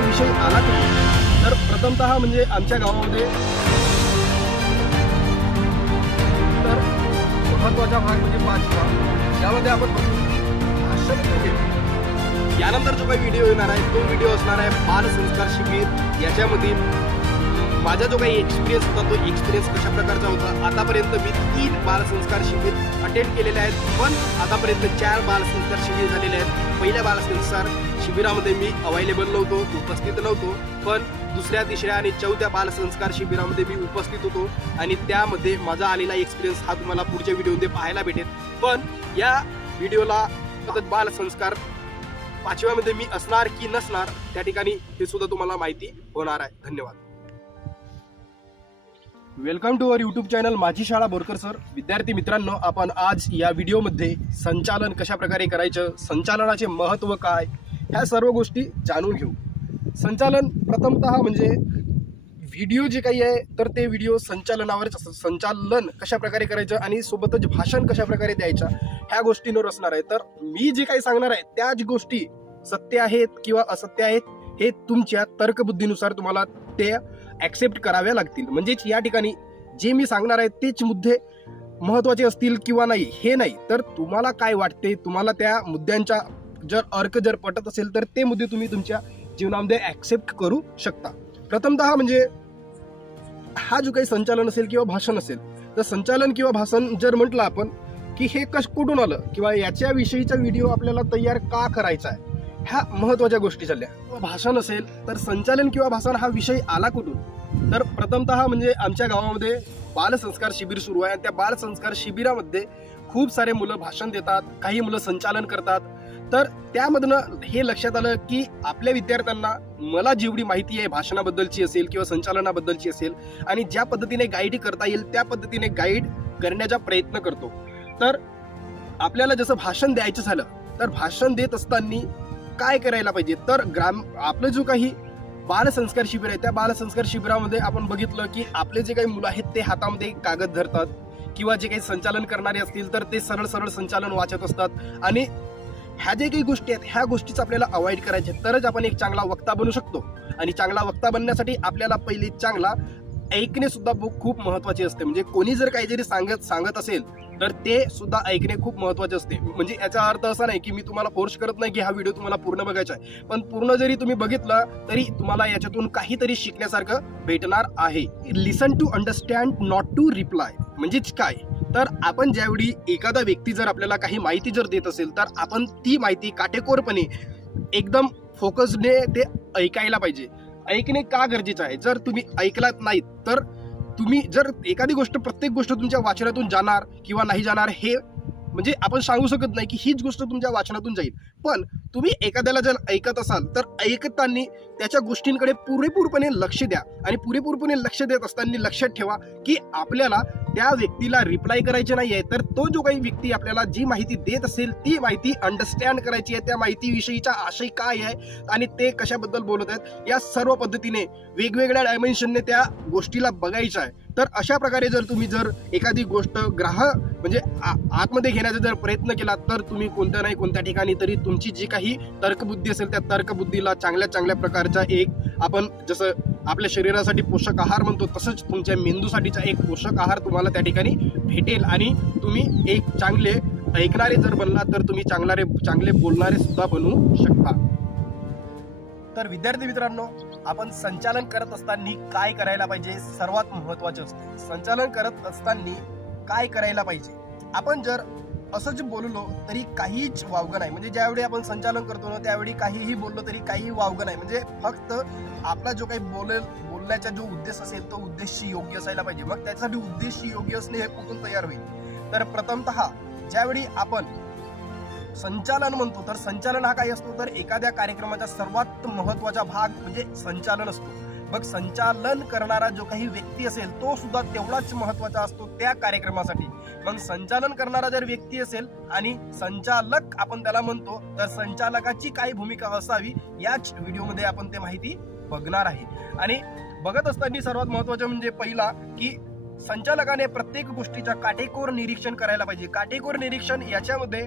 विषय आला तर प्रथमतः म्हणजे आमच्या गावामध्ये तर महत्त्वाचा भाग म्हणजे 5 भाग यामध्ये आपण भाषण केले। यानंतर जो काही व्हिडिओ येणार आहे तो व्हिडिओ असणार आहे बालसंस्कार शिबिर। याच्यामध्ये माझा जो काही एक्सपिरियन्स होता तो एक्सपिरियन्स कशा प्रकारचा होता। आतापर्यंत मी 3 बालसंस्कार शिबिर अटेंड केलेले आहेत, पण आतापर्यंत 4 बालसंस्कार शिबिर झालेले आहेत। पहिल्या बालसंस्कार शिबिरामध्ये मी अवेलेबल नव्हतो, उपस्थित नव्हतो, पण दुसऱ्या, तिसऱ्या आणि चौथ्या बालसंस्कार शिबिरामध्ये मी उपस्थित होतो आणि त्यामध्ये माझा आलेला एक्सपिरियन्स हा तुम्हाला पुढच्या व्हिडिओमध्ये पाहायला भेटेल। पण या व्हिडिओला बालसंस्कार 5व्यामध्ये मी असणार की नसणार त्या ठिकाणी हे सुद्धा तुम्हाला माहिती होणार आहे। धन्यवाद। Welcome to our YouTube channel माझी शाळा बोरकर सर। विद्यार्थी मित्रांनो, आपण आज या व्हिडिओमध्ये संचालन कशा प्रकारे करायचं, संचालनाचे महत्त्व काय, ह्या सर्व गोष्टी जाणून घेऊ। संचालन प्रथमतः म्हणजे व्हिडिओ जे काही आहे तर ते व्हिडिओ संचालनावरच असतं। संचालन कशा प्रकारे करायचं आणि सोबतच भाषण कशा प्रकारे द्यायचं ह्या गोष्टींवर असणार आहे। तर मी जे काही सांगणार आहे त्याच गोष्टी सत्य आहेत किंवा असत्य आहेत हे तुमच्या तर्कबुद्धीनुसार तुम्हाला ते ॲक्सेप्ट कराव्या लागतील। म्हणजेच या ठिकाणी जे मी सांगणार आहे तेच मुद्दे महत्त्वाचे असतील किंवा नाही हे नाही, तर तुम्हाला काय वाटते, तुम्हाला त्या मुद्द्यांचा जर अर्क जर पटत असेल तर ते मुद्दे तुम्ही तुमच्या जीवनामध्ये ॲक्सेप्ट करू शकता। प्रथमतः म्हणजे हा जो काही संचालन असेल किंवा भाषण असेल तर संचालन किंवा भाषण जर म्हटलं आपण की हे कुठून आलं किंवा याच्याविषयीचा व्हिडिओ आपल्याला तयार का करायचा आहे, ह्या महत्त्वाच्या गोष्टी झाल्या। भाषण असेल तर संचालन किंवा भाषण हा विषय आला कुठून, तर प्रथमतः म्हणजे आमच्या गावामध्ये बालसंस्कार शिबिर सुरू आहे आणि त्या बालसंस्कार शिबिरामध्ये खूप सारे मुलं भाषण देतात, काही मुलं संचालन करतात। तर त्यामधनं हे लक्षात आलं की आपल्या विद्यार्थ्यांना मला जेवढी माहिती आहे भाषणाबद्दलची असेल किंवा संचालनाबद्दलची असेल आणि ज्या पद्धतीने गाईड करता येईल त्या पद्धतीने गाईड करण्याचा प्रयत्न करतो। तर आपल्याला जसं भाषण द्यायचं झालं तर भाषण देत असताना काय करायला पाहिजे, तर आपलं जो काही बालसंस्कार शिबिर आहे त्या बालसंस्कार शिबिरामध्ये आपण बघितलं की आपले जे काही मुलं आहेत ते हातामध्ये कागद धरतात किंवा जे काही संचालन करणारे असतील तर ते सरळ सरळ संचालन वाचत असतात आणि ह्या जे काही गोष्टी आहेत ह्या गोष्टीच आपल्याला अवॉइड करायच्या, तरच आपण एक चांगला वक्ता बनू शकतो। आणि चांगला वक्ता बनण्यासाठी आपल्याला पहिले चांगला ऐकणे सुद्धा खूप महत्त्वाचे असते। म्हणजे कोणी जर काहीतरी सांगत असेल तर ते सुद्धा ऐकणे खूप महत्त्वाचे असते। म्हणजे याचा अर्थ असा नाही की मी तुम्हाला फोर्स करत नाही की हा व्हिडिओ तुम्हाला पूर्ण बघायचा आहे, पण पूर्ण जरी तुम्ही बघितला तरी तुम्हाला याच्यातून काहीतरी शिकण्यासारखं भेटणार आहे। Listen to understand, not to reply. म्हणजेच काय, तर आपण ज्यावेळी एखादा व्यक्ती जर आपल्याला काही माहिती जर देत असेल तर आपण ती माहिती काटेकोरपणे एकदम फोकसने ते ऐकायला पाहिजे। ऐकणे का गरजेचं आहे, जर तुम्ही ऐकलात नाहीत तर तुम्ही जर एखादी गोष्ट प्रत्येक गोष्ट तुमच्या वाचनातून जाणार किंवा नाही जाणार हे म्हणजे आपण सांगू शकत नाही की हीच गोष्ट तुमच्या वाचनातून जाईल, पण तुम्ही एखाद्याला जर ऐकत असाल तर ऐकताना त्याच्या गोष्टींकडे पुरेपूरपणे लक्ष द्या आणि पुरेपूरपणे लक्ष देत असताना लक्षात ठेवा की आपल्याला त्या व्यक्तीला रिप्लाय करायचे नाही आहे, तर तो जो काही व्यक्ती आपल्याला जी माहिती देत असेल ती माहिती अंडरस्टँड करायची आहे, त्या माहितीविषयीचा आशय काय आहे आणि ते कशाबद्दल बोलत आहेत या सर्व पद्धतीने वेगवेगळ्या डायमेन्शनने त्या गोष्टीला बघायचं आहे। तर अशा प्रकारे जर तुम्ही एखादी गोष्ट म्हणजे आतमध्ये घेण्याचा जर प्रयत्न केला तर तुम्ही कोणत्या नाही कोणत्या ठिकाणी तरी तुमची जी काही तर्कबुद्धी असेल त्या तर्कबुद्धीला चांगल्या प्रकारचा एक आपण जसं आपल्या शरीरासाठी पोषक आहार म्हणतो तसंच तुमच्या मेंदूसाठीचा एक पोषक आहार तुम्हाला त्या ठिकाणी भेटेल आणि तुम्ही एक चांगले ऐकणारे जर बनला तर तुम्ही चांगले बोलणारे सुद्धा बनू शकता। तर विद्यार्थी मित्रांनो, आपण संचालन करत असताना काय करायला पाहिजे सर्वात महत्त्वाचे असते। संचालन करत असताना काय करायला पाहिजे, आपण जर असंच बोललो तरी काहीच वावगं नाही। म्हणजे ज्यावेळी आपण संचालन करतो ना त्यावेळी काहीही बोललो तरी काही वावगं नाही। म्हणजे फक्त आपला जो काही बोलण्याचा जो उद्देश असेल तो उद्देश योग्य असायला पाहिजे। मग त्यासाठी उद्देश योग्य असणे हे कुठून तयार होईल, तर प्रथमतः ज्यावेळी आपण संचालन म्हणतो तर संचालन हा काय असतो, तर एखाद्या कार्यक्रमाचा सर्वात महत्त्वाचा भाग म्हणजे संचालन असतो। मग संचालन करणारा जो काही व्यक्ती असेल तो सुद्धा तेवढाच महत्त्वाचा असतो त्या कार्यक्रमासाठी। मग संचालन करणारा जर व्यक्ती असेल आणि संचालक आपण त्याला म्हणतो तर संचालकाची काय भूमिका असावी याच व्हिडिओमध्ये आपण ते माहिती बघणार आहे। आणि बघत असताना सर्वात महत्त्वाचं म्हणजे पहिला की संचालकाने प्रत्येक गोष्टीचा काटेकोर निरीक्षण करायला पाहिजे। काटेकोर निरीक्षण याच्यामध्ये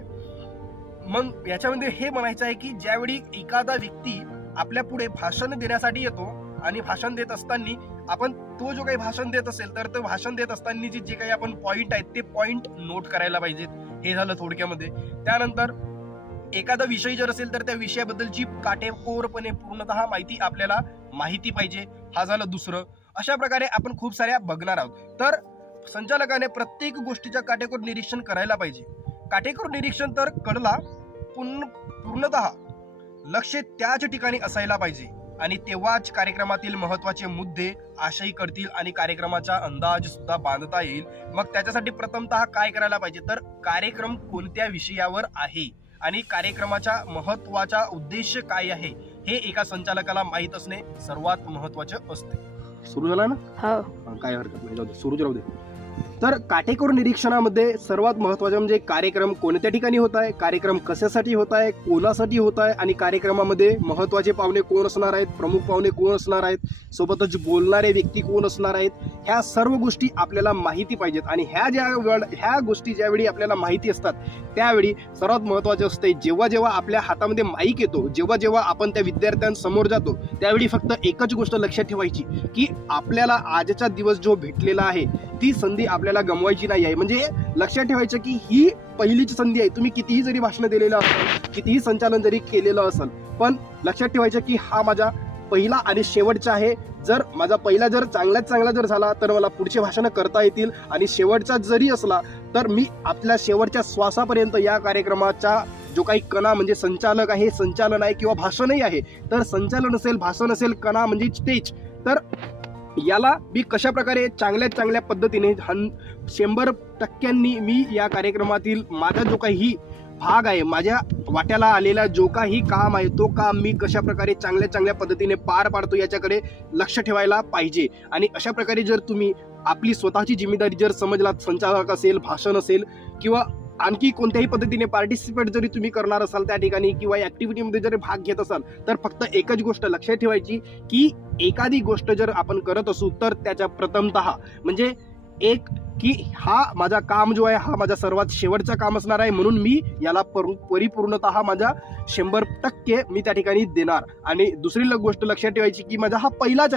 हे म्हणायचं आहे की ज्यावेळी एखादा व्यक्ती आपल्या पुढे भाषण देण्यासाठी येतो आणि भाषण देत असताना आपण तो जो काही भाषण देत असेल तर ते भाषण देत असतानाची जे काही आपण पॉइंट आहेत ते पॉइंट नोट करायला पाहिजेत. हे झालं थोडक्यामध्ये. त्यानंतर एखादा विषय जर असेल तर त्या विषयाबद्दलची काटेकोरपणे पूर्णतः माहिती आपल्याला माहिती पाहिजे. हा झालं दुसरं. अशा प्रकारे आपण खूप साऱ्या बघणार आहोत. तर संचालकाने प्रत्येक गोष्टीच्या काटेकोर निरीक्षण करायला पाहिजे. काटेकोर निरीक्षण तर कडला पूर्णतः लक्ष त्याच ठिकाणी असायला पाहिजे आणि तेव्हाच कार्यक्रमातील महत्वाचे मुद्दे आशय करतील आणि कार्यक्रमाचा अंदाज सुद्धा बांधता येईल. मग त्याच्यासाठी प्रथमतः काय करायला पाहिजे तर कार्यक्रम कोणत्या विषयावर आहे आणि कार्यक्रमाचा महत्वाचा उद्देश काय आहे हे एका संचालकाला माहित असणे सर्वात महत्वाचे असते. सुरू झाला ना? हो. काय हरकत नाही, जाऊ दे, सुरू राहू दे. तर काटेकोर निरीक्षणामध्ये सर्वात महत्वाचं म्हणजे कार्यक्रम कोणत्या ठिकाणी होत आहे, कार्यक्रम कशासाठी होत आहे, कोणासाठी होत आहे आणि कार्यक्रमामध्ये महत्वाचे पाहुणे कोण असणार आहेत, प्रमुख पाहुणे कोण असणार आहेत, सोबतच बोलणारे व्यक्ती कोण असणार आहेत, ह्या सर्व गोष्टी आपल्याला माहिती पाहिजेत. आणि ह्या गोष्टी ज्यावेळी आपल्याला माहिती असतात त्यावेळी सर्वात महत्वाचे असते जेव्हा जेव्हा आपल्या हातामध्ये माईक येतो, जेव्हा जेव्हा आपण त्या विद्यार्थ्यांसमोर जातो त्यावेळी फक्त एकच गोष्ट लक्षात ठेवायची की आपल्याला आजचा दिवस जो भेटलेला आहे ती संधी आपल्याला गमवायची नाही आहे. म्हणजे लक्षात ठेवायचं की ही पहिलीची संधी आहे. तुम्ही कितीही जरी भाषण दिलेलं असेल, कितीही संचालन जरी केलेलं असेल, पण लक्षात ठेवायचं की हा माझा पहिला आणि शेवटचा आहे. जर माझा पहिला जर चांगल्यात चांगला जर झाला तर मला पुढचे भाषण करता येतील आणि शेवटचा जरी असला तर मी आपल्या शेवटच्या श्वासापर्यंत या कार्यक्रमाचा जो काही कणा म्हणजे संचालक आहे, संचालन आहे किंवा भाषणही आहे, तर संचालन असेल, भाषण असेल, कणा म्हणजे स्टेज, तर याला मी कशा प्रकारे चांगल्यात चांगल्या पद्धतीने 100% मी या कार्यक्रमातील माझा जो काही भाग आहे, माझ्या वाट्याला आलेला जो काही काम आहे तो काम मी कशा प्रकारे चांगल्या पद्धतीने पार पाडतो याच्याकडे लक्ष ठेवायला पाहिजे. आणि अशा प्रकारे जर तुम्ही आपली स्वतःची जिम्मेदारी जर समजलात, संचालक असेल, भाषण असेल किंवा आणखी कोणत्याही पद्धतीने पार्टिसिपेट जरी तुम्ही करणार असाल त्या ठिकाणी किंवा ऍक्टिव्हिटीमध्ये जरी भाग घेत असाल तर फक्त एकच गोष्ट लक्षात ठेवायची की एखादी गोष्ट जर आपण करत असू तर त्याच्या प्रथमतः म्हणजे एक की हा माझा काम जो आहे हा माझा सर्वात शेवटचा काम असणार आहे, म्हणून मी याला परिपूर्णतः माझा 100% मी त्या ठिकाणी देणार. आणि दुसरी गोष्ट लक्षात ठेवायची की माझा हा पहिलाच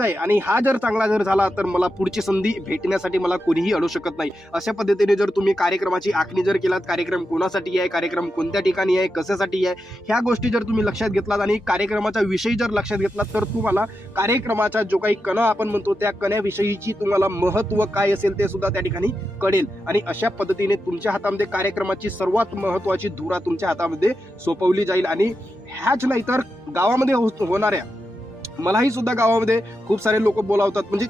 आहे आणि हा जर चांगला जर झाला तर मला पुढची संधी भेटण्यासाठी मला कोणीही अडू शकत नाही. अशा पद्धतीने जर तुम्ही कार्यक्रमाची आखणी जर केलात, कार्यक्रम कोणासाठी आहे, कार्यक्रम कोणत्या ठिकाणी आहे, कशासाठी आहे, ह्या गोष्टी जर तुम्ही लक्षात घेतलात आणि कार्यक्रमाचा विषय जर लक्षात घेतलात तर तुम्हाला कार्यक्रमाचा जो काही कणा आपण म्हणतो त्या कण्याविषयीची तुम्हाला महत्व काय असेल ते सुद्धा त्या ठिकाणी कळेल. आणि अशा पद्धतीने तुमच्या हातामध्ये कार्यक्रमाची सर्वात महत्वाची धुरा तुमच्या हातामध्ये सोपवली जाईल. आणि ह्याच नाही तर गावामध्ये होणाऱ्या, मलाही सुद्धा गावामध्ये खूप सारे लोक बोलावतात, म्हणजे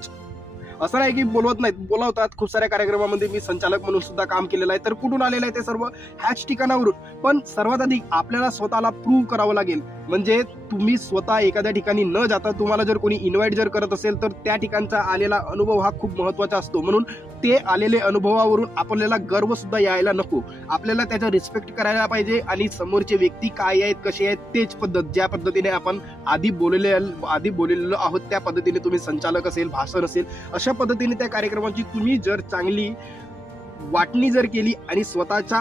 असं नाही की बोलवत नाहीत, बोलावतात. खूप साऱ्या कार्यक्रमामध्ये मी संचालक म्हणून सुद्धा काम केलेलं आहे. तर कुठून आलेलं आहे ते सर्व ह्याच ठिकाणावरून. पण सर्वात आधी आपल्याला स्वतःला प्रूव्ह करावं लागेल. म्हणजे तुम्ही स्वतः एखाद्या ठिकाणी न जाता तुम्हाला जर कोणी इन्व्हाइट जर करत असेल तर त्या ठिकाणचा आलेला अनुभव हा खूप महत्वाचा असतो. म्हणून ते आलेले अनुभवावरून आपल्याला गर्व सुद्धा यायला नको. आपल्याला त्याचा रिस्पेक्ट करायला पाहिजे आणि समोरचे व्यक्ती काय आहेत, कसे आहेत, तेच पद्धत ज्या पद्धतीने आपण आधी बोललेलो आहोत त्या पद्धतीने तुम्ही संचालक असेल, भाषण असेल, अशा पद्धतीने त्या कार्यक्रमाची तुम्ही जर चांगली वाटणी जर केली आणि स्वतःचा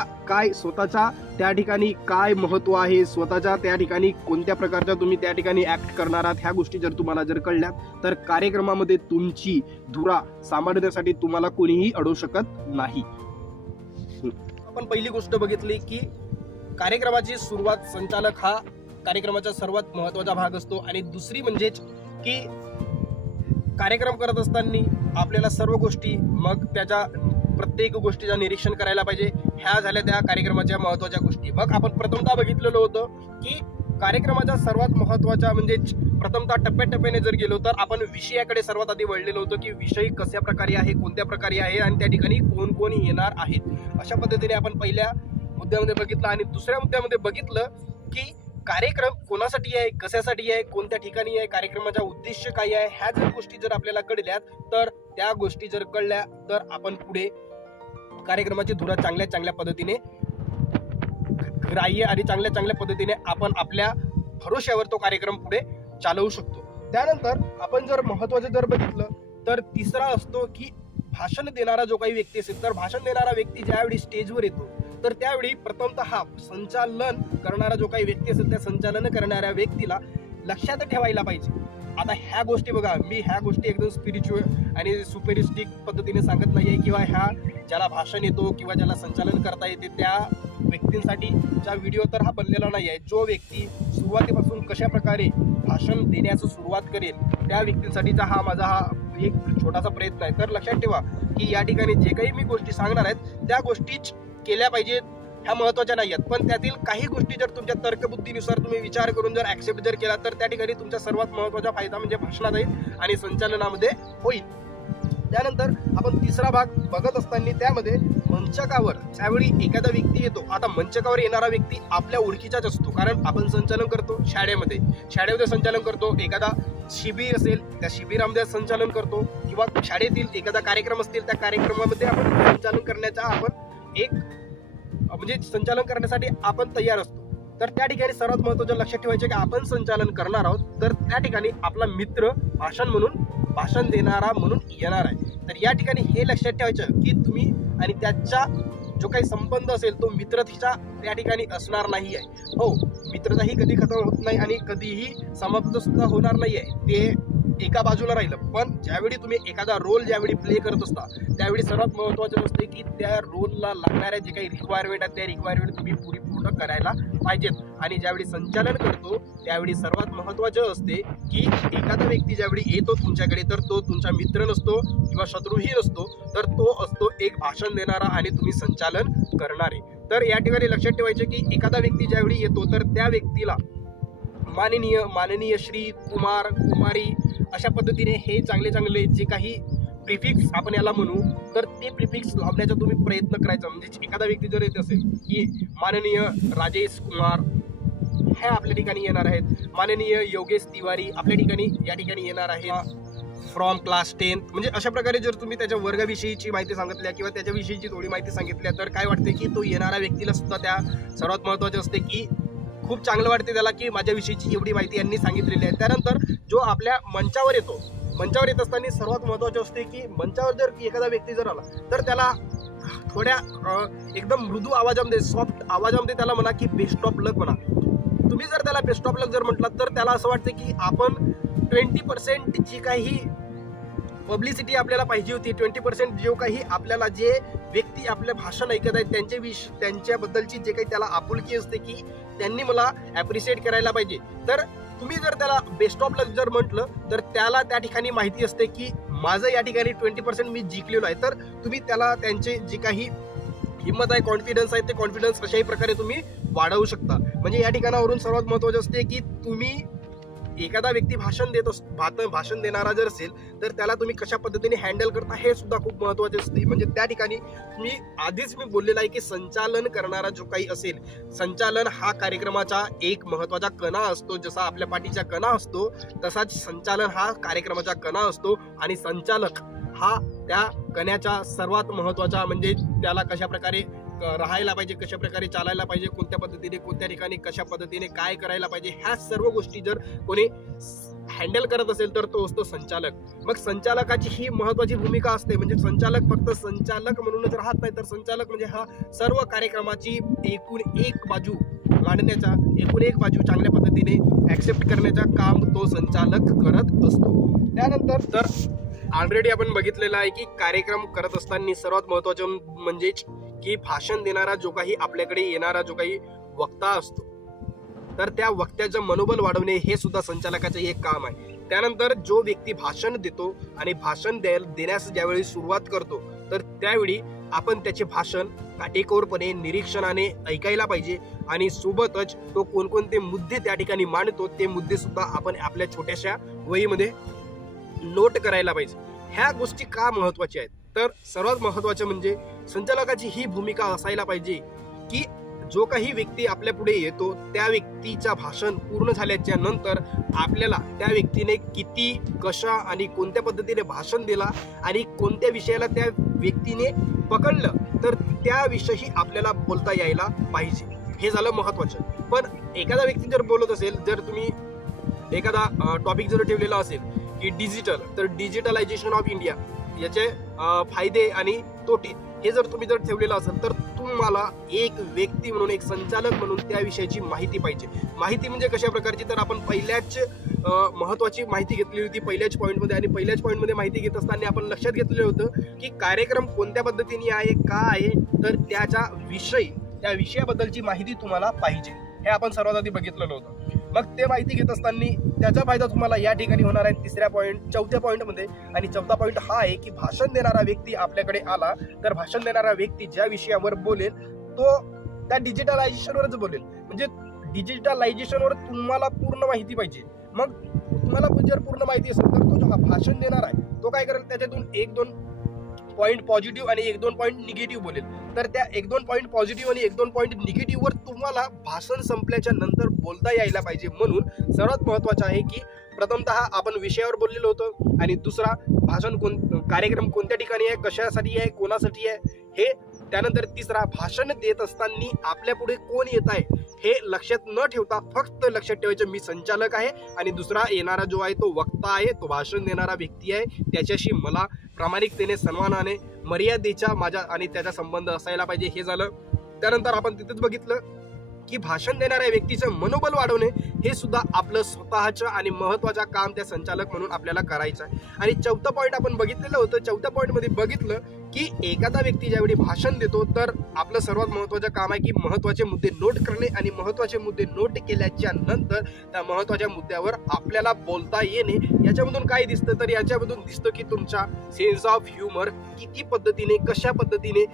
त्या ठिकाणी काय महत्व आहे, स्वतःच्या त्या ठिकाणी कोणत्या प्रकारच्या तुम्ही त्या ठिकाणी ऍक्ट करणार आहात, ह्या गोष्टी जर तुम्हाला जर कळल्या तर कार्यक्रमामध्ये तुमची धुरा सांभाळण्यासाठी तुम्हाला कोणीही अडवू शकत नाही. आपण पहिली गोष्ट बघितली की कार्यक्रमाची सुरुवात, संचालक हा कार्यक्रमाचा सर्वात महत्वाचा भाग असतो. आणि दुसरी म्हणजेच की कार्यक्रम करत असताना आपल्याला सर्व गोष्टी, मग त्याच्या प्रत्येक गोष्टीचं निरीक्षण करायला पाहिजे. ह्या झाल्या त्या कार्यक्रमाच्या महत्वाच्या गोष्टी. मग आपण प्रथमतः बघितलेलं होतं की कार्यक्रमाचा सर्वात महत्वाचा म्हणजे प्रथमतः टप्प्याटप्प्याने जर गेलो तर आपण विषयाकडे सर्वात आधी वळलेलो होतो की विषय कशा प्रकारे आहे, कोणत्या प्रकारे आहे आणि त्या ठिकाणी कोण कोण येणार आहेत. अशा पद्धतीने आपण पहिल्या मुद्द्यामध्ये बघितलं. आणि दुसऱ्या मुद्द्यामध्ये बघितलं की कार्यक्रम कोणासाठी आहे, कशासाठी आहे, कोणत्या ठिकाणी आहे, कार्यक्रमाचा उद्देश काय आहे, ह्या जर गोष्टी जर आपल्याला कळल्या तर त्या गोष्टी जर कळल्या तर आपण पुढे कार्यक्रमाची धुरा चांगल्या पद्धतीने ग्राह्य आणि चांगल्या पद्धतीने आपण आपल्या भरोश्यावर तो कार्यक्रम पुढे चालवू शकतो. त्यानंतर आपण जर महत्वाचं जर बघितलं तर तिसरा असतो की भाषण देणारा जो काही व्यक्ती असेल तर भाषण देणारा व्यक्ती ज्यावेळी स्टेजवर येतो तर त्यावेळी प्रथमतः संचालन करणारा जो काही व्यक्ती असेल त्या संचालन करणाऱ्या व्यक्तीला लक्षात ठेवायला पाहिजे. आता ह्या गोष्टी बघा, मी ह्या गोष्टी एकदम स्पिरिच्युअल आणि सुपेरिस्टिक पद्धतीने सांगत नाहीये किंवा ह्या ज्याला भाषण येतो किंवा ज्याला संचालन करता येते त्या व्यक्तींसाठीचा व्हिडिओ तर हा बनलेला नाही आहे. जो व्यक्ती सुरुवातीपासून कशा प्रकारे भाषण देण्याचं सुरुवात करेल त्या व्यक्तींसाठीचा हा एक छोटासा प्रयत्न आहे. तर लक्षात ठेवा की या ठिकाणी जे काही मी गोष्टी सांगणार आहेत त्या गोष्टीच केल्या पाहिजेत, ह्या महत्त्वाच्या नाही आहेत. पण त्यातील काही गोष्टी जर तुमच्या तर्कबुद्धीनुसार तुम्ही विचार करून जर ऍक्सेप्ट जर केला तर त्या ठिकाणी तुमचा सर्वात महत्त्वाचा फायदा म्हणजे भाषणात येईल आणि संचालनामध्ये होईल. त्यानंतर आपण तिसरा भाग बघत असताना त्यामध्ये मंचकावर ज्यावेळी एखादा व्यक्ती येतो, आता मंचकावर येणारा व्यक्ती आपल्या ओळखीचाच असतो, कारण आपण संचालन करतो शाळेमध्ये संचालन करतो, एखादा शिबिर असेल त्या शिबिरामध्ये संचालन करतो किंवा शाळेतील एखादा कार्यक्रम असतील त्या कार्यक्रमामध्ये आपण संचालन करण्यासाठी आपण तयार असतो. तर त्या ठिकाणी सर्वात महत्त्वाचं लक्षात ठेवायचे की आपण संचालन करणार आहोत, तर त्या ठिकाणी आपला मित्र भाषण देणारा म्हणून येणार आहे. तर या ठिकाणी हे लक्षात ठेवायचं की तुम्ही आणि त्याचा जो काही संबंध असेल तो मित्रतेचा त्या ठिकाणी असणार नाही आहे. हो, मित्रताही कधी खतम होत नाही आणि कधीही समाप्त सुद्धा होणार नाही आहे, ते एका बाजूला राहिलं. पण ज्यावेळी तुम्ही एखादा रोल ज्यावेळी प्ले करत असता त्यावेळी सर्वात महत्त्वाचं असते की त्या रोलला लागणाऱ्या जे काही रिक्वायरमेंट आहेत त्या रिक्वायरमेंट तुम्ही पूर्ण करायला पाहिजेत. आणि ज्यावेळी संचालन करतो त्यावेळी सर्वात महत्त्वाचं असते की एखादा व्यक्ती ज्यावेळी येतो तुमच्याकडे तर तो तुमचा मित्र नसतो किंवा शत्रूही नसतो, तर तो असतो एक भाषण देणारा आणि तुम्ही संचालन करणारे. तर या ठिकाणी लक्षात ठेवायचे की एखादा व्यक्ती ज्यावेळी येतो तर त्या व्यक्तीला माननीय श्री, कुमार, कुमारी अशा पद्धतीने हे चांगले जे काही प्रिफिक्स आपण याला म्हणू तर ते प्रिफिक्स लावण्याचा तुम्ही प्रयत्न करायचा. म्हणजे एखादा व्यक्ती जर येत असेल की माननीय राजेश कुमार हे आपल्या ठिकाणी येणार आहेत, माननीय योगेश तिवारी आपल्या ठिकाणी या ठिकाणी येणार आहेत फ्रॉम क्लास 10, म्हणजे अशा प्रकारे जर तुम्ही त्याच्या वर्गाविषयीची माहिती सांगितल्या किंवा त्याच्याविषयीची थोडी माहिती सांगितल्या तर काय वाटते की तो येणाऱ्या व्यक्तीला सुद्धा त्या सर्वात महत्त्वाचे असते की खूप चांगलं वाटते त्याला की माझ्याविषयीची एवढी माहिती यांनी सांगितलेली आहे. त्यानंतर जो आपल्या मंचावर येत असताना सर्वात महत्त्वाचे असते की मंचावर जर एखादा व्यक्ती जर आला तर त्याला थोड्या एकदम मृदू आवाजामध्ये, सॉफ्ट आवाजामध्ये त्याला म्हणा की बेस्ट ऑफ लक म्हणा. तुम्ही जर त्याला बेस्ट ऑफ लक जर म्हटलात तर त्याला असं वाटतं की आपण 20% जी काही पब्लिसिटी आपल्याला पाहिजे होती, 20% जो काही आपल्याला जे व्यक्ती आपलं भाषण ऐकत आहेत त्यांच्याबद्दलची जे काही त्याला आपुलकी असते की त्यांनी मला ॲप्रिशिएट करायला पाहिजे. तर तुम्ही जर त्याला बेस्ट ऑफ लक जर म्हटलं तर त्याला त्या ठिकाणी माहिती असते की माझं या ठिकाणी 20% मी जिंकलेलो आहे. तर तुम्ही त्याला त्यांचे जे काही हिंमत आहे, कॉन्फिडन्स आहे, ते कॉन्फिडन्स कशाही प्रकारे तुम्ही वाढवू शकता. म्हणजे या ठिकाणावरून सर्वात महत्त्वाचं असते की तुम्ही एखादा व्यक्ती भाषण देणारा जर असेल तर त्याला तुम्ही कशा पद्धतीने हँडल करता हे सुद्धा खूप महत्त्वाचे असते. म्हणजे त्या ठिकाणी मी बोललेला आहे की संचालन करणारा जो काही असेल, संचालन हा कार्यक्रमाचा एक महत्त्वाचा कणा असतो. जसा आपल्या पाठीचा कणा असतो तसाच संचालन हा कार्यक्रमाचा कणा असतो. आणि संचालक हा त्या कण्याचा सर्वात महत्त्वाचा, म्हणजे त्याला कशा प्रकारे राहायला पाहिजे, कशा प्रकारे चालायला पाहिजे, कोणत्या पद्धतीने कोणत्या ठिकाणी कशा पद्धतीने काय करायला पाहिजे, ह्या सर्व गोष्टी जर कोणी हँडल करत असेल तर तो असतो संचालक. मग संचालकाची ही महत्त्वाची भूमिका असते. म्हणजे संचालक फक्त संचालक म्हणूनच राहत नाही, तर संचालक म्हणजे हा सर्व कार्यक्रमाची एकूण एक बाजू मांडण्याचा, एकूण एक बाजू चांगल्या पद्धतीने ऍक्सेप्ट करण्याचा काम तो संचालक करत असतो. त्यानंतर तर ऑलरेडी आपण बघितलेलं आहे की कार्यक्रम करत असताना सर्वात महत्त्वाचं म्हणजेच की भाषण देणारा जो काही आपल्याकडे येणारा जो काही वक्ता असतो तर त्या वक्त्याचं मनोबल वाढवणे हे सुद्धा संचालकाचे एक काम आहे. त्यानंतर जो व्यक्ती भाषण देतो आणि भाषण देण्यास ज्यावेळी सुरुवात करतो तर त्यावेळी आपण त्याचे भाषण काटेकोरपणे निरीक्षणाने ऐकायला पाहिजे आणि सोबतच तो कोणकोणते मुद्दे त्या ठिकाणी मांडतो ते मुद्दे सुद्धा आपण आपल्या छोट्याशा वहीमध्ये नोट करायला पाहिजे. ह्या गोष्टी का महत्त्वाच्या आहेत तर सर्वात महत्त्वाचं म्हणजे संचालकाची ही भूमिका असायला पाहिजे की जो काही व्यक्ती आपल्या पुढे येतो त्या व्यक्तीचं भाषण पूर्ण झाल्याच्या नंतर आपल्याला त्या व्यक्तीने किती, कशा आणि कोणत्या पद्धतीने भाषण दिला आणि कोणत्या विषयाला त्या व्यक्तीने पकडलं तर त्याविषयी आपल्याला बोलता यायला पाहिजे. हे झालं महत्त्वाचं. पण एखादा व्यक्ती जर बोलत असेल, जर तुम्ही एखादा टॉपिक जर ठेवलेला असेल की डिजिटल, तर डिजिटलायझेशन ऑफ इंडिया याचे फायदे आणि तोटे हे जर तुम्ही जर ठेवलेलं असेल तर तुम्हाला एक व्यक्ती म्हणून, एक संचालक म्हणून त्या विषयाची माहिती पाहिजे. माहिती म्हणजे कशा प्रकारची, तर आपण पहिल्याच महत्वाची माहिती घेतली होती पहिल्याच पॉईंटमध्ये. आणि पहिल्याच पॉईंटमध्ये माहिती घेत असताना आपण लक्षात घेतलेलं होतं की कार्यक्रम कोणत्या पद्धतीने आहे, का आहे, तर त्या विषयाबद्दलची माहिती तुम्हाला पाहिजे. हे आपण सर्वात आधी बघितलेलं होतं. मग ते माहिती घेत असताना त्याचा फायदा तुम्हाला या ठिकाणी होणार आहे चौथ्या पॉईंटमध्ये. आणि चौथा पॉईंट हा आहे की भाषण देणारा व्यक्ती आपल्याकडे आला तर भाषण देणारा व्यक्ती ज्या विषयावर बोलेल तो त्या डिजिटलायझेशनवरच बोलेल. म्हणजे डिजिटलायझेशनवर तुम्हाला पूर्ण माहिती पाहिजे. मग तुम्हाला जर पूर्ण माहिती असेल तर तो जो भाषण देणार आहे तो काय करेल, त्याच्यातून 1-2 पॉईंट पॉझिटिव्ह आणि 1-2 पॉईंट निगेटिव्ह बोलेल. तर त्या 1-2 पॉईंट पॉझिटिव्ह आणि 1-2 पॉईंट निगेटिव्हवर तुम्हाला भाषण संपल्याच्या नंतर बोलता यायला पाहिजे. म्हणून सर्वात महत्त्वाचं आहे की प्रथमतः आपण विषयावर बोललेलो होतो, आणि दुसरा कार्यक्रम कोणत्या ठिकाणी आहे, कशासाठी आहे, कोणासाठी आहे हे. त्यानंतर तिसरा, भाषण देत असताना आपल्या पुढे कोण येत आहे हे लक्षात न ठेवता फक्त लक्षात ठेवायचं मी संचालक आहे, आणि दुसरा येणारा जो आहे तो वक्ता आहे, तो भाषण देणारा व्यक्ती आहे. त्याच्याशी मला प्रामाणिकतेने, सन्मानाने, मर्यादेच्या माझ्या आणि त्याचा संबंध असायला पाहिजे. हे झालं. त्यानंतर आपण तिथेच बघितलं की भाषण देणाऱ्या व्यक्तीचं मनोबल वाढवणे हे सुद्धा आपलं स्वतःचं आणि महत्त्वाचं काम त्या संचालक म्हणून आपल्याला करायचं आहे. आणि चौथा पॉईंट आपण बघितलेलं होतं. चौथ्या पॉईंटमध्ये बघितलं की एखादा व्यक्ती ज्यावेळी भाषण देतो तर आपलं सर्वात महत्त्वाचं काम आहे की महत्त्वाचे मुद्दे नोट करणे, आणि महत्त्वाचे मुद्दे नोट केल्याच्या नंतर त्या महत्त्वाच्या मुद्द्यावर आपल्याला बोलता येणे. याच्यामधून काय दिसतं, तर याच्यामधून दिसतं की तुमचा सेन्स ऑफ ह्युमर किती पद्धतीने, कशा पद्धतीने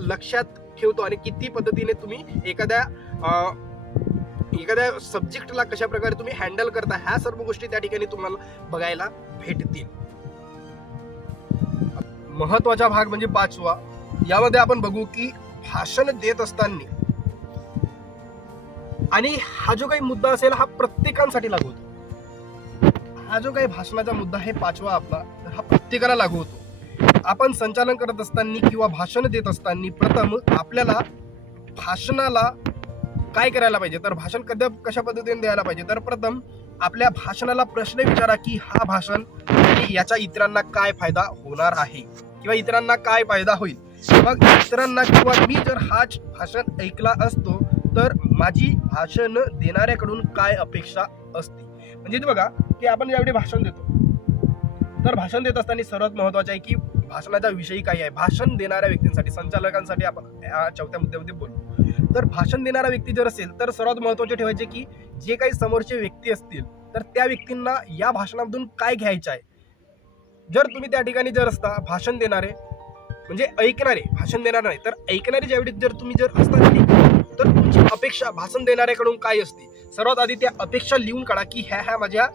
लक्षात ठेवतो, आणि किती पद्धतीने तुम्ही एखाद्या सब्जेक्टला कशा प्रकारे तुम्ही हँडल करता, ह्या सर्व गोष्टी त्या ठिकाणी तुम्हाला बघायला भेटतील. महत्वाचा भाग म्हणजे 5वा, यामध्ये आपण बघू की भाषण देत असताना, आणि हा जो काही मुद्दा असेल हा प्रत्येकासाठी लागू होतो. हा जो काही भाषणाचा मुद्दा आहे 5वा आपला, तर हा प्रत्येकाला लागू होतो. आपण संचालन करत असताना किंवा भाषण देत असताना प्रथम आपल्याला भाषणाला काय करायला पाहिजे, तर भाषण कशा पद्धतीने द्यायला पाहिजे, तर प्रथम आपल्या भाषणाला प्रश्न विचारा की हा भाषण याचा इतरांना काय फायदा होणार आहे किंवा इतरांना काय फायदा होईल. मग इतरांना किंवा मी जर हाच भाषण ऐकला असतो तर माझी भाषण देणाऱ्याकडून काय अपेक्षा असते. म्हणजे बघा की आपण ज्यावेळी भाषण देतो तर भाषण देत असताना सर्वात महत्त्वाचं आहे की भाषणाचा विषय काय आहे. भाषण देणाऱ्या व्यक्तींसाठी, संचालकांसाठी आपण या चौथ्या मुद्द्यामध्ये बोलू. तर भाषण देणारा व्यक्ती जर असेल तर सर्वात महत्त्वाचे ठेवायचे की जे काही समोरचे व्यक्ती असतील तर त्या व्यक्तींना या भाषणामधून काय घ्यायचं आहे. जर तुम्ही त्या ठिकाणी जर असता भाषण देणारे म्हणजे ऐकणारे, भाषण देणार नाही तर ऐकणारे ज्यावेळी जर तुम्ही असता तर तुमची अपेक्षा भाषण देणाऱ्याकडून काय असते. सर्वात आधी त्या अपेक्षा लिहून काढा की ह्या माझ्या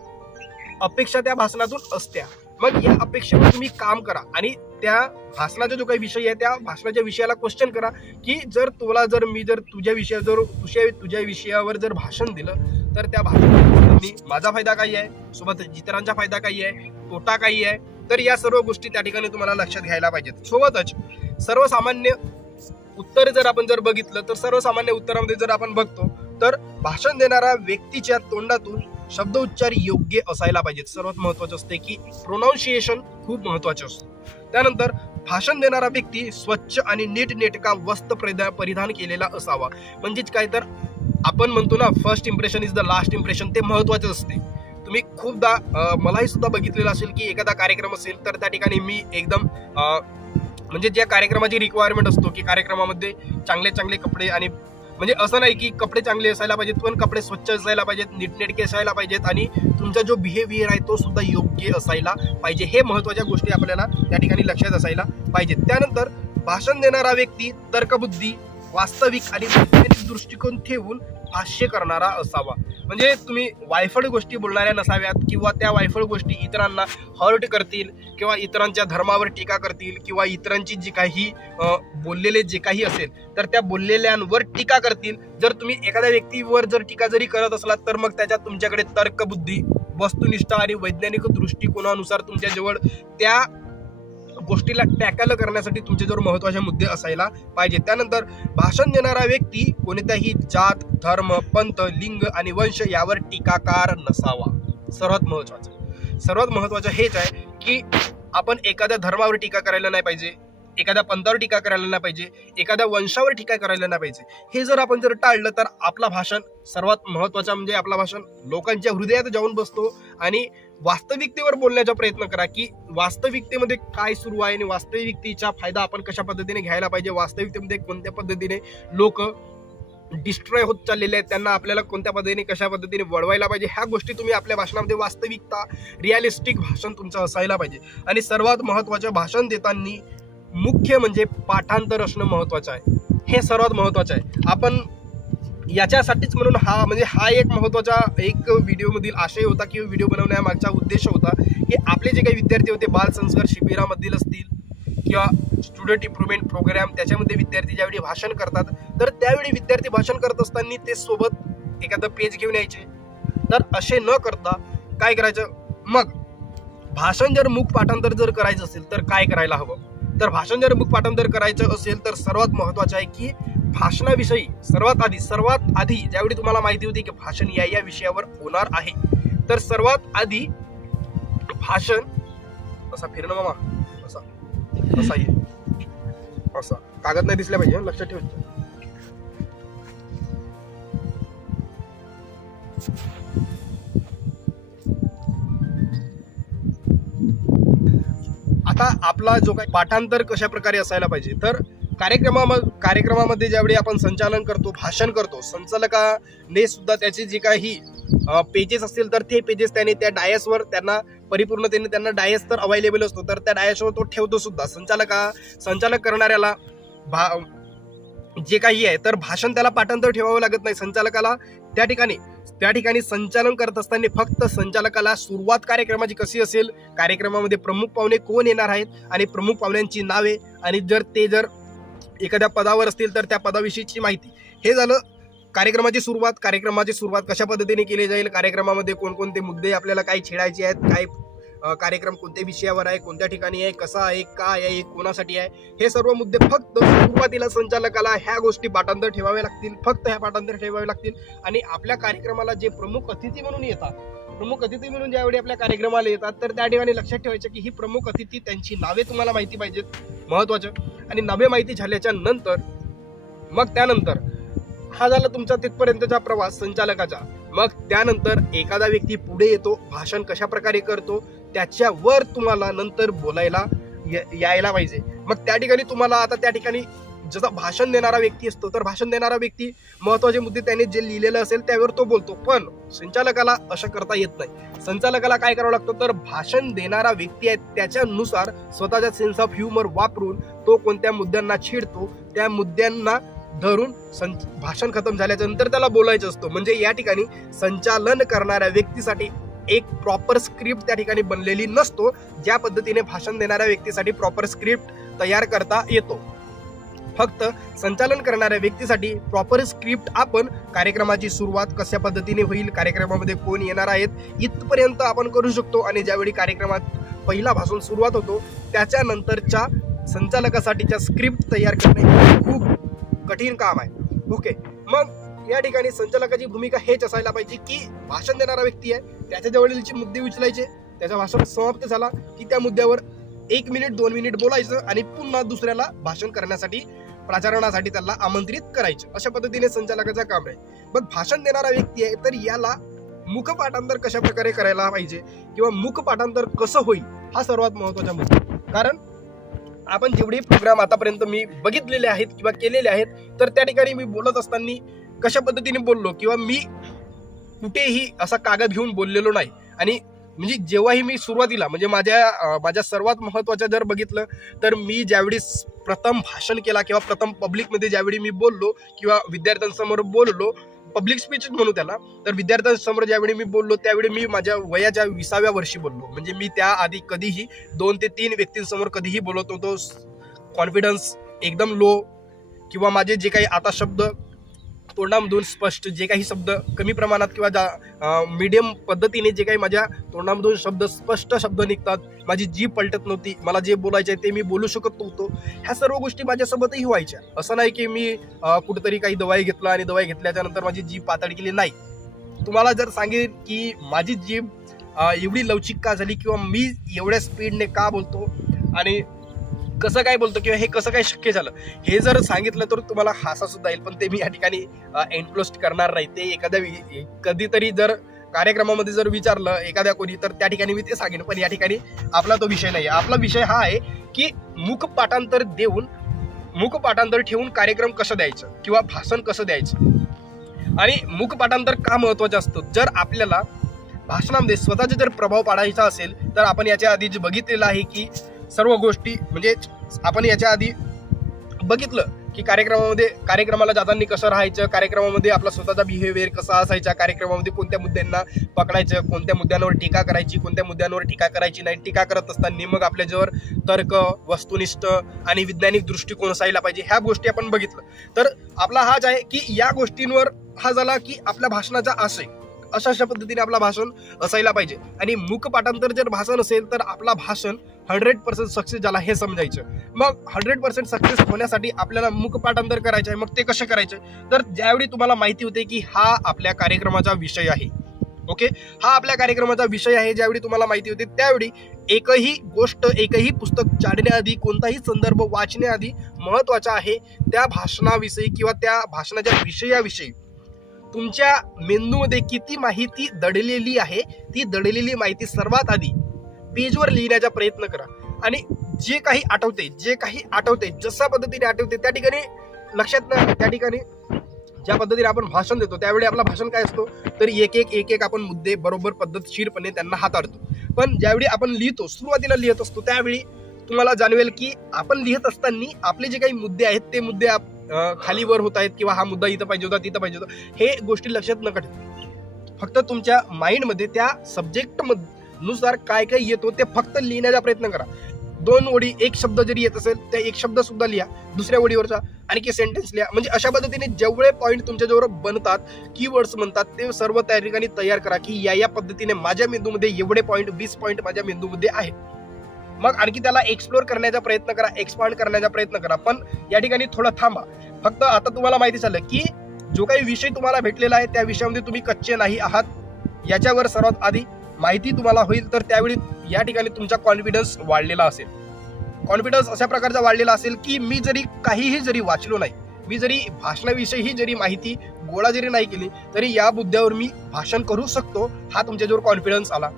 अपेक्षा त्या भाषणातून असत्या. मग या अपेक्षेवर तुम्ही काम करा आणि त्या भाषणाचा जो काही विषय आहे त्या भाषणाच्या विषयाला क्वेश्चन करा की मी तुझ्या विषयावर जर भाषण दिलं तर त्या भाषणाने माझा फायदा काही आहे, सोबत इतरांचा फायदा काही आहे, तोटा काही आहे. तर या सर्व गोष्टी त्या ठिकाणी तुम्हाला लक्षात घ्यायला पाहिजेत. सोबतच सर्वसामान्य उत्तर जर आपण बघितलं तर सर्वसामान्य उत्तरामध्ये जर आपण बघतो तर भाषण देणाऱ्या व्यक्तीच्या तोंडातून शब्द उच्चार योग्य असायला पाहिजेत. सर्वात महत्वाचं असते की प्रोनाऊन्सिएशन खूप महत्वाचं असतं. त्यानंतर भाषण देणारा व्यक्ती स्वच्छ आणि नीटनेटका वस्त्र परिधान केलेला असावा. म्हणजेच काय तर आपण म्हणतो ना first impression is the last impression, ते महत्वाचं असते. तुम्ही खूपदा मलाही सुद्धा बघितलेलं असेल की एखादा कार्यक्रम असेल तर त्या ठिकाणी मी एकदम म्हणजे ज्या कार्यक्रमाची रिक्वायरमेंट असतो की कार्यक्रमामध्ये चांगले कपडे, आणि म्हणजे असं नाही की कपडे चांगले असायला पाहिजेत पण कपडे स्वच्छ असायला पाहिजेत, नीटनेटके असायला पाहिजेत, आणि तुमचा जो बिहेवियर आहे तो सुद्धा योग्य असायला पाहिजे. हे महत्त्वाच्या गोष्टी आपल्याला त्या ठिकाणी लक्षात असायला पाहिजेत. त्यानंतर भाषण देणारा व्यक्ती तर्कबुद्धी, वास्तविक आणि वैज्ञानिक दृष्टिकोन ठेवून भाष्य करणारा असावा. म्हणजे तुम्ही वायफळ गोष्टी बोलणाऱ्या नसाव्यात किंवा त्या वायफळ गोष्टी इतरांना हर्ट करतील किंवा इतरांच्या धर्मावर टीका करतील किंवा इतरांची जी काही बोललेले जे काही असेल तर त्या बोललेल्यांवर टीका करतील. जर तुम्ही एखाद्या व्यक्तीवर जर टीका जरी करत असलात तर मग त्याच्यात तुमच्याकडे तर्कबुद्धी, वस्तुनिष्ठ आणि वैज्ञानिक दृष्टिकोनानुसार तुमच्याजवळ त्या गोष्टीला टॅकल करण्यासाठी तुमच्याजवळ महत्त्वाचे मुद्दे असायला पाहिजे. त्यानंतर भाषण देणारा व्यक्ती कोणत्याही जात, धर्म, पंथ, लिंग आणि वंश यावर टीकाकार नसावा. सर्वात महत्त्वाचं हेच आहे की आपण एखाद्या धर्मावर टीका करायला नाही पाहिजे, एखाद्या पंथावर टीका करायला नाही पाहिजे, एखाद्या वंशावर टीका करायला नाही पाहिजे. हे जर आपण टाळलं तर आपला भाषण सर्वात महत्वाचं म्हणजे आपला भाषण लोकांच्या हृदयात जाऊन बसतो. आणि वास्तविकतेवर बोलण्याचा प्रयत्न करा की वास्तविकतेमध्ये काय सुरू आहे आणि वास्तविकतेचा फायदा आपण कशा पद्धतीने घ्यायला पाहिजे, वास्तविकतेमध्ये कोणत्या पद्धतीने लोक डिस्ट्रॉय होत चाललेले आहेत, त्यांना आपल्याला कोणत्या पद्धतीने कशा पद्धतीने वळवायला पाहिजे, ह्या गोष्टी तुम्ही आपल्या भाषणामध्ये वास्तविकता रिअलिस्टिक भाषण तुमचं असायला पाहिजे. आणि सर्वात महत्त्वाचं भाषण देताना मुख्य म्हणजे पाठांतर असणं महत्त्वाचं आहे. हे सर्वात महत्त्वाचं आहे. आपण याच्यासाठीच म्हणून हा एक महत्त्वाचा एक व्हिडिओमधील आशय होता किंवा व्हिडिओ बनवण्यामागचा उद्देश होता की आपले जे काही विद्यार्थी होते बाल संस्कार शिबिरामधील असतील किंवा स्टुडंट इम्प्रुव्हमेंट प्रोग्राम, त्याच्यामध्ये विद्यार्थी ज्यावेळी भाषण करतात तर त्यावेळी विद्यार्थी भाषण करत असताना ते सोबत एखादं पेज घेऊन यायचे. तर असे न करता काय करायचं, मग भाषण जर मूक पाठांतर जर करायचं असेल तर काय करायला हवं, तर भाषण जर मूक पाठांतर करायचं असेल तर सर्वात महत्त्वाचं आहे की भाषणाविषयी सर्वात आधी ज्यावेळी तुम्हाला माहिती होती की भाषण या विषयावर होणार आहे, तर सर्वात आधी भाषण असा फिरणं मामा असा ये असा कागद नाही दिसला पाहिजे, लक्षात ठेवायचं. आता आपला जो काही पाठांतर कशा प्रकारे असायला पाहिजे, तर कार्यक्रमामध्ये ज्यावेळी आपण संचालन करतो, भाषण करतो, संचालकाने सुद्धा त्याचे जे काही पेजेस असतील तर ते पेजेस त्याने त्या डायसवर त्यांना परिपूर्णतेने त्यांना डायस तर अवेलेबल असतो, तर त्या डायसवर तो ठेवतो सुद्धा. संचालक करणाऱ्याला जे काही आहे तर भाषण त्याला पाठांतर ठेवावं लागत नाही. संचालकाला त्या ठिकाणी संचालन करत असताना फक्त संचालकाला सुरुवात कार्यक्रमाची कशी असेल, कार्यक्रमामध्ये प्रमुख पाहुणे कोण येणार आहेत आणि प्रमुख पाहुण्यांची नावे, आणि जर एखाद्या पदावर असतील तर त्या पदाविषयीची माहिती, हे झालं कार्यक्रमाची सुरुवात कशा पद्धतीने केली जाईल, कार्यक्रमामध्ये कोणकोणते मुद्दे आपल्याला काय छेडायचे आहेत, काय कार्यक्रम कोणत्या विषयावर आहे, कोणत्या ठिकाणी आहे, कसा आहे, काय आहे, कोणासाठी आहे, हे सर्व मुद्दे फक्त सुरुवातीला संचालकाला ह्या गोष्टी पाठांतर ठेवाव्या लागतील, फक्त ह्या पाठांतर ठेवावे लागतील. आणि आपल्या कार्यक्रमाला जे प्रमुख अतिथी म्हणून ज्यावेळी आपल्या कार्यक्रमाला येतात तर त्या ठिकाणी लक्षात ठेवायचं की ही प्रमुख अतिथी त्यांची नावे तुम्हाला माहिती पाहिजेत, महत्वाचं. आणि नावे माहिती झाल्याच्या नंतर मग त्यानंतर हा झाला तुमचा तिथपर्यंतचा प्रवास संचालकाचा. मग त्यानंतर एखादा व्यक्ती पुढे येतो, भाषण कशा प्रकारे करतो त्याच्यावर तुम्हाला नंतर बोलायला यायला पाहिजे. मग त्या ठिकाणी तुम्हाला आता त्या ठिकाणी जसा भाषण देणारा व्यक्ती असतो तर भाषण देणारा व्यक्ती महत्वाचे मुद्दे त्याने जे लिहिलेलं असेल त्यावर तो बोलतो, पण संचालकाला असं करता येत नाही. संचालकाला काय करावं लागतं, तर भाषण देणारा व्यक्ती आहे त्याच्यानुसार स्वतःचा सेन्स ऑफ ह्युमर वापरून तो कोणत्या मुद्द्यांना छेडतो त्या मुद्द्यांना धरून भाषण खतम झाल्याच्या नंतर त्याला बोलायचं असतं. म्हणजे या ठिकाणी संचालन करणाऱ्या व्यक्तीसाठी एक प्रॉपर स्क्रिप्ट त्या ठिकाणी बनलेली नसतो, ज्या पद्धतीने भाषण देणाऱ्या व्यक्तीसाठी प्रॉपर स्क्रिप्ट तयार करता येतो. फक्त संचालन करणाऱ्या व्यक्तीसाठी प्रॉपर स्क्रिप्ट आपण कार्यक्रमाची सुरुवात कशा पद्धतीने होईल, कार्यक्रमामध्ये कोण येणार आहेत, इथपर्यंत आपण करू शकतो. आणि ज्यावेळी कार्यक्रमात पहिला भाषण सुरुवात होतो त्याच्यानंतरच्या संचालकासाठीच्या स्क्रिप्ट तयार करणे खूप कठीण काम आहे. ओके, मग या ठिकाणी संचालकाची भूमिका हेच असायला पाहिजे की भाषण देणारा व्यक्ती आहे त्याच्या जवळचे मुद्दे उचलायचे, त्याचा भाषण समाप्त झाला की त्या मुद्द्यावर 1 मिनिट 2 मिनिट बोलायचं आणि पुन्हा दुसऱ्याला भाषण करण्यासाठी प्रचारणासाठी त्याला आमंत्रित करायचं. अशा पद्धतीने संचालकाचं काम आहे. मग भाषण देणारा व्यक्ती आहे तर याला मुख पाठांतर कशा प्रकारे करायला पाहिजे किंवा मुख पाठांतर कसं होईल हा सर्वात महत्वाचा मुद्दा. कारण आपण जेवढे प्रोग्राम आतापर्यंत मी बघितलेले आहेत किंवा केलेले आहेत तर त्या ठिकाणी मी बोलत असताना कशा पद्धतीने बोललो किंवा मी कुठेही असा कागद घेऊन बोललेलो नाही. आणि म्हणजे जेव्हाही मी सुरुवातीला म्हणजे माझ्या सर्वात महत्त्वाचं जर बघितलं तर मी ज्यावेळी प्रथम भाषण केला किंवा प्रथम पब्लिकमध्ये ज्यावेळी मी बोललो किंवा विद्यार्थ्यांसमोर बोललो, पब्लिक स्पीच म्हणू त्याला, तर विद्यार्थ्यांसमोर ज्यावेळी मी बोललो त्यावेळी मी माझ्या वयाच्या 20व्या वर्षी बोललो. म्हणजे मी त्याआधी कधीही 2 ते 3 व्यक्तींसमोर कधीही बोलत नव्हतो. कॉन्फिडन्स एकदम लो किंवा माझे जे काही आता शब्द तोंडामधून स्पष्ट, जे काही शब्द कमी प्रमाणात किंवा मीडियम पद्धतीने जे काही माझ्या तोंडामधून स्पष्ट शब्द निघतात, माझी जीभ पलटत नव्हती, मला जे बोलायचे ते मी बोलू शकत नव्हतो, ह्या सर्व गोष्टी माझ्यासोबतही व्हायच्या. असं नाही की मी कुठेतरी काही दवाई घेतलं आणि दवाई घेतल्याच्या नंतर माझी जीभ पातळ केली, नाही. तुम्हाला जर सांगेन की माझी जीभ एवढी लवचिक का झाली किंवा मी एवढ्या स्पीडने का बोलतो आणि कसं काय बोलतो किंवा हे कसं काय शक्य झालं हे जर सांगितलं तर तुम्हाला हसा सुद्धा येईल, पण ते मी या ठिकाणी एनक्लोज करणार नाही. ते कधीतरी जर कार्यक्रमामध्ये जर विचारलं एखाद्या कोणी तर त्या ठिकाणी मी ते सांगेन, पण या ठिकाणी आपला तो विषय नाही. आपला विषय हा आहे की मूक पाठांतर ठेवून कार्यक्रम कसं द्यायचं किंवा भाषण कसं द्यायचं आणि मूक पाठांतर का महत्वाचं असतं. जर आपल्याला भाषणामध्ये स्वतःचा जर प्रभाव पाडायचा असेल तर आपण याच्या आधी जे बघितलेलं आहे की सर्व गोष्टी म्हणजे आपण याच्या आधी बघितलं की कार्यक्रमाला जाताना कसं राहायचं, कार्यक्रमामध्ये आपला स्वतःचा बिहेवियर कसा असायचा, कार्यक्रमामध्ये कोणत्या मुद्द्यांना पकडायचं, कोणत्या मुद्द्यांवर टीका करायची, कोणत्या मुद्द्यांवर टीका करायची नाही. टीका करत असताना मग आपल्याजवळ तर्क, वस्तुनिष्ठ आणि वैज्ञानिक दृष्टिकोन असायला पाहिजे. ह्या गोष्टी आपण बघितलं. तर आपला हाच आहे की या गोष्टींवर हा झाला की आपल्या भाषणाचा आशय अशा पद्धतीने आपला भाषण असायला पाहिजे. आणि मूक पाठांतर जर भाषण असेल तर आपला भाषण 100% सक्सेस झाला हे समजायचं. मग 100% सक्सेस होण्यासाठी आपल्याला मूक पाठांतर करायचं आहे. मग ते कसं करायचं तर ज्यावेळी तुम्हाला माहिती होते की हा आपल्या कार्यक्रमाचा विषय आहे, ओके, हा आपल्या कार्यक्रमाचा विषय आहे, ज्यावेळी तुम्हाला माहिती होते त्यावेळी एकही गोष्ट, एकही पुस्तक चाडण्याआधी, कोणताही संदर्भ वाचण्याआधी महत्वाचा आहे त्या भाषणाविषयी किंवा त्या भाषणाच्या विषयाविषयी तुमच्या मेंदूमध्ये किती माहिती दडलेली आहे ती दडलेली माहिती सर्वात आधी पेजवर लिहिण्याचा प्रयत्न करा. आणि जे काही आठवते जशा पद्धतीने आठवते त्या ठिकाणी लक्षात ना, त्या ठिकाणी ज्या पद्धतीने आपण भाषण देतो त्यावेळी आपला भाषण काय असतो तर एक आपण मुद्दे बरोबर पद्धतशीरपणे त्यांना हाताळतो. पण ज्यावेळी आपण लिहितो, सुरुवातीला लिहित असतो त्यावेळी तुम्हाला जाणवेल की आपण लिहित असताना आपले जे काही मुद्दे आहेत ते मुद्दे खाली वर होत आहेत किंवा हा मुद्दा इथं पाहिजे होता, तिथं पाहिजे होता, हे गोष्टी लक्षात नका ठेवू. फक्त तुमच्या माइंडमध्ये त्या सब्जेक्ट नुसार काय काय येतो ते फक्त लिहिण्याचा प्रयत्न करा. 2 ओळी एक शब्द जरी येत असेल त्या एक शब्द सुद्धा लिहा, दुसऱ्या ओळीवरचा आणखी सेंटेन्स लिहा. म्हणजे अशा पद्धतीने जेवढे पॉईंट तुमच्याजवळ बनतात, कीवर्ड्स म्हणतात, ते सर्व त्या ठिकाणी तयार करा की या पद्धतीने माझ्या मेंदूमध्ये एवढे पॉईंट, 20 पॉईंट माझ्या मेंदूमध्ये आहेत. मग आणखी त्याला एक्सप्लोर करण्याचा प्रयत्न करा, एक्सपांड करण्याचा प्रयत्न करा. पण या ठिकाणी थोडं थांबा. फक्त आता तुम्हाला माहिती झालं की जो काही विषय तुम्हाला भेटलेला आहे त्या विषयामध्ये तुम्ही कच्चे नाही आहात याच्यावर सर्वात आधी माहिती तुम्हाला होईल. तर त्यावेळी या ठिकाणी तुमचा कॉन्फिडन्स वाढलेला असेल. कॉन्फिडन्स अशा प्रकारचा वाढलेला असेल की मी जरी काहीही जरी वाचलो नाही, मी जरी भाषणाविषयी जरी माहिती गोळा जरी नाही केली तरी या मुद्द्यावर मी भाषण करू शकतो, हा तुमच्याजवळ कॉन्फिडन्स आला.